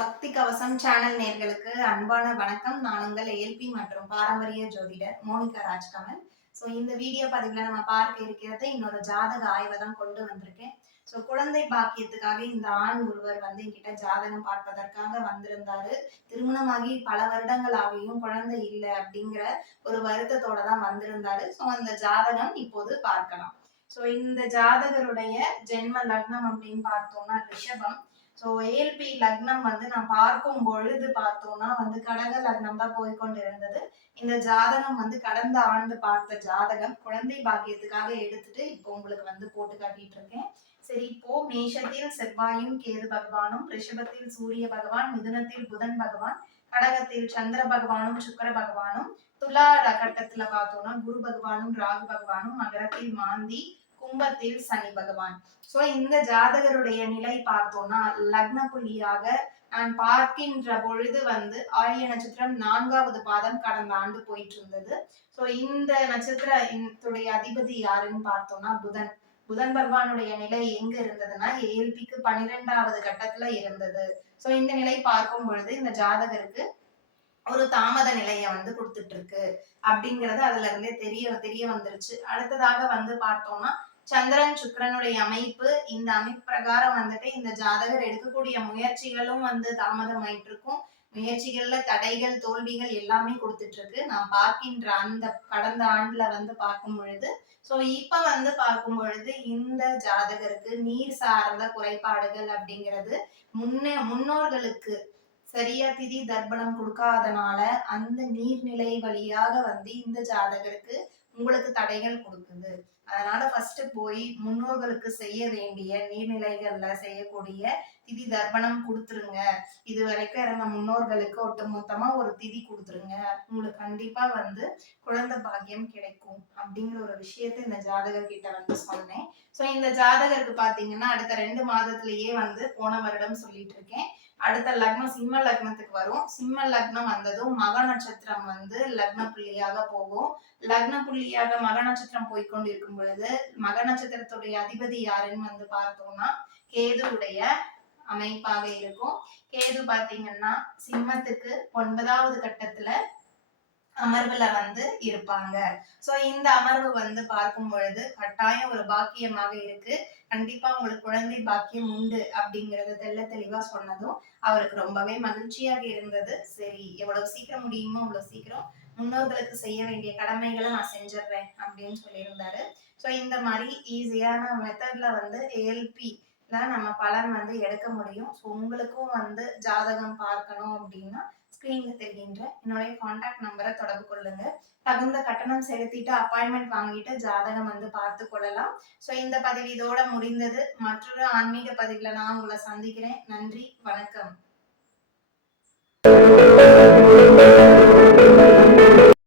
பக்தி கவசம் சேனல் நேர்களுக்கு அன்பான வணக்கம். நான் உங்கள் ஏல்பி மற்றும் பாரம்பரிய ஜோதிடர் மோனிகா ராஜ்கமல். இந்த வீடியோ பதிவுல நம்ம பார்க்க இருக்கிறது இன்னொரு ஜாதக ஆய்வை தான் கொண்டு வந்திருக்கேன். குழந்தை பாக்கியத்துக்காக இந்த ஆண் ஒருவர் என்கிட்ட ஜாதகம் பார்ப்பதற்காக வந்திருந்தாரு. திருமணமாகி பல வருடங்களாகியும் குழந்தை இல்லை அப்படிங்கிற ஒரு வருத்தத்தோட தான் வந்திருந்தாரு. அந்த ஜாதகம் இப்போது பார்க்கலாம். இந்த ஜாதகருடைய ஜென்ம லக்னம் அப்படின்னு பார்த்தோம்னா ரிஷபம். ஏல்பி லக்னம் நான் பார்க்கும் பொழுது பார்த்தோம்னா கடக லக்னம் தான் போய்கொண்டு இருந்தது. இந்த ஜாதகம் கடந்த ஆண்டு பார்த்த ஜாதகம் குழந்தை பாக்கியத்துக்காக எடுத்துட்டு இப்போ உங்களுக்கு போட்டு காட்டிட்டு இருக்கேன். சரி, இப்போ மேஷத்தில் செவ்வாயும் கேது பகவானும், ரிஷபத்தில் சூரிய பகவான், மிதுனத்தில் புதன் பகவான், கடகத்தில் சந்திர பகவானும் சுக்கர பகவானும், துலா கட்டத்துல பார்த்தோம்னா குரு பகவானும் ராகு பகவானும், மகரத்தில் மாந்தி, கும்பத்தில் சனி பகவான். இந்த ஜாதகருடைய நிலை பார்த்தோம்னா லக்ன புள்ளியாக நான் பார்க்கின்ற பொழுது ஆயில்ய நட்சத்திரம் 4வது பாதம் கடந்த ஆண்டு போயிட்டு இருந்தது. இந்த நட்சத்திரத்துடைய அதிபதி யாருன்னு பார்த்தோம்னா புதன். புதன் பகவானுடைய நிலை எங்க இருந்ததுன்னா ஏல்பிக்கு 12வது கட்டத்துல இருந்தது. இந்த நிலை பார்க்கும் பொழுது இந்த ஜாதகருக்கு ஒரு தாமத நிலைய கொடுத்துட்டு இருக்கு அப்படிங்கறது அதுல இருந்தே தெரிய வந்துருச்சு. அடுத்ததாக பார்த்தோம்னா சந்திரன் சுக்கிரனுடைய அமைப்பு. இந்த அமைப்பு பிரகாரம் இந்த ஜாதகர் எடுக்கக்கூடிய முயற்சிகளும் தாமதமாயிட்டு இருக்கும். முயற்சிகள்ல தடைகள் தோல்விகள் எல்லாமே கொடுத்துட்டு இருக்கு. நான் பார்க்கின்ற அந்த கடந்த ஆண்டுல பார்க்கும் பொழுது இப்ப பார்க்கும் பொழுது இந்த ஜாதகருக்கு நீர் சார்ந்த குறைபாடுகள் அப்படிங்கிறது முன்னோர்களுக்கு சரியா திதி தர்ப்பணம் கொடுக்காதனால அந்த நீர்நிலை வழியாக இந்த ஜாதகருக்கு உங்களுக்கு தடைகள் கொடுக்குது. அதனால ஃபர்ஸ்ட் போய் முன்னோர்களுக்கு செய்ய வேண்டிய நீர்நிலைகள்ல செய்யக்கூடிய திதி தர்ப்பணம் கொடுத்துருங்க. இது வரைக்கும் இறந்த முன்னோர்களுக்கு ஒட்டுமொத்தமா ஒரு திதி கொடுத்துருங்க. உங்களுக்கு கண்டிப்பா குழந்தை பாக்கியம் கிடைக்கும் அப்படிங்கிற ஒரு விஷயத்த இந்த ஜாதகர் கிட்ட சொன்னேன். இந்த ஜாதகருக்கு பாத்தீங்கன்னா அடுத்த 2 மாதத்திலேயே போன வருடம் சொல்லிட்டு இருக்கேன். அடுத்த லக்னம் சிம்ம லக்னத்துக்கு வரும். சிம்ம லக்னம் வந்ததும் மக நட்சத்திரம் லக்ன புள்ளியாக போகும். லக்ன புள்ளியாக மக நட்சத்திரம் போய்கொண்டிருக்கும் பொழுது மக நட்சத்திரத்துடைய அதிபதி யாருன்னு பார்த்தோம்னா கேதுவுடைய அமைப்பாக இருக்கும். கேது பாத்தீங்கன்னா சிம்மத்துக்கு 9வது கட்டத்துல அமர்வுல இருப்பாங்க. இந்த அமர்வு பார்க்கும் பொழுது கட்டாயம் ஒரு பாக்கியமாக இருக்கு. கண்டிப்பா உங்களுக்கு குழந்தை பாக்கியம் உண்டு அப்படிங்கறது தெளிவா சொன்னதும் அவருக்கு ரொம்பவே மகிழ்ச்சியாக இருந்தது. சரி, எவ்வளவு சீக்கிரம் முடியுமோ அவ்வளவு சீக்கிரம் முன்னோர்களுக்கு செய்ய வேண்டிய கடமைகளை நான் செஞ்சிடறேன் அப்படின்னு சொல்லியிருந்தாரு. இந்த மாதிரி ஈஸியான மெத்தட்ல ஏஎல்பி தான் நம்ம பலன் எடுக்க முடியும். உங்களுக்கும் ஜாதகம் பார்க்கணும் அப்படின்னா ஸ்கிரீன்ல தெரிகின்ற என்னுடைய கான்டாக்ட் நம்பரை தொடர்பு கொள்ளுங்க. தகுந்த கட்டணம் செலுத்திட்டு அப்பாயின்மெண்ட் வாங்கிட்டு ஜாதகம் பார்த்து கொள்ளலாம். இந்த பதிவு இதோட முடிந்தது. மற்றொரு ஆன்மீக பதிவுல நான் உங்களை சந்திக்கிறேன். நன்றி, வணக்கம்.